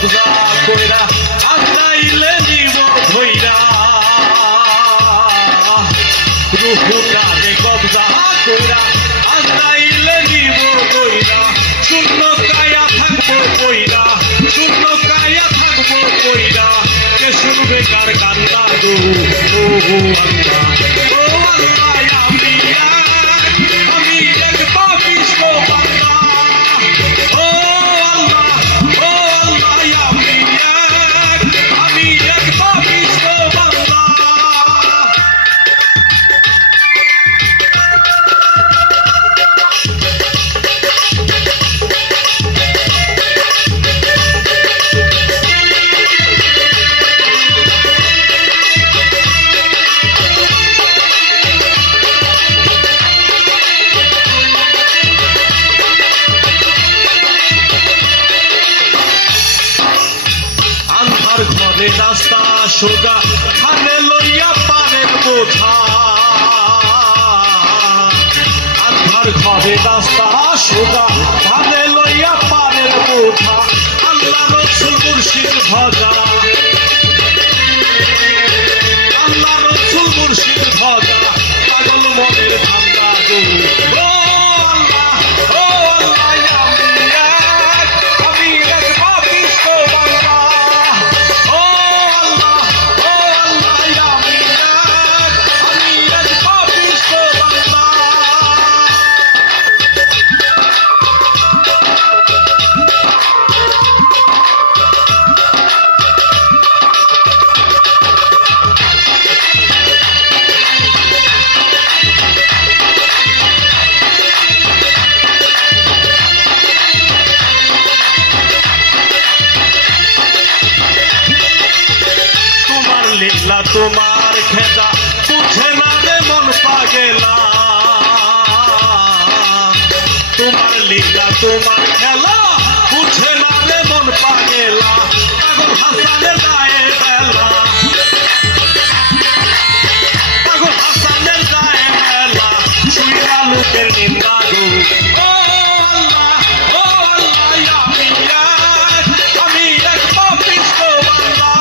কবজা কইরা আজরাইলে নিব ধইরা রূহ কাঁধে কবজা কইরা আজরাইলে নিব ধইরা শূন্য কায়া থাকবো কইরা শূন্য কায়া থাকবো কইরা কে শুনবে কার কান্না গো ও আল্লাহ ও আল্লাহ আমি এক পাপিষ্ঠ বান্দা ও আল্লাহ আমি এক পাপিষ্ঠ বান্দা ঘরে রাস্তা সোজা খানে লইয়া পারের বোঝা আন্ধার ঘরে রাস্তা সোজা খানে লইয়া পারের বোঝা আল্লাহ রসুল মুর্শিদ ভজা আল্লাহ রসুল মুর্শিদ ভজা পাগল মনের ভাঙ্গা গো লীলা তোমার খেদা বুঝে না রে মন পাগেলা তোমার লীলা তোমার খেলা বুঝে না রে মন পাগেলা পাগল হাসানের গায়ে বেলা পাগল হাসানের গায়ে বেলা শুইরা লোকের নিন্দা গো আমি এক পাপিষ্ঠ বান্দা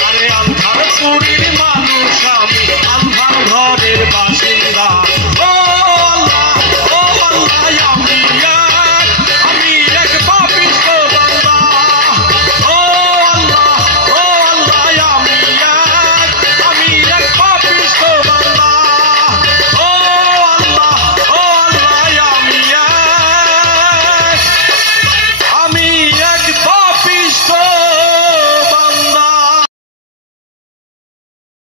আরে আন্ধার পুরীর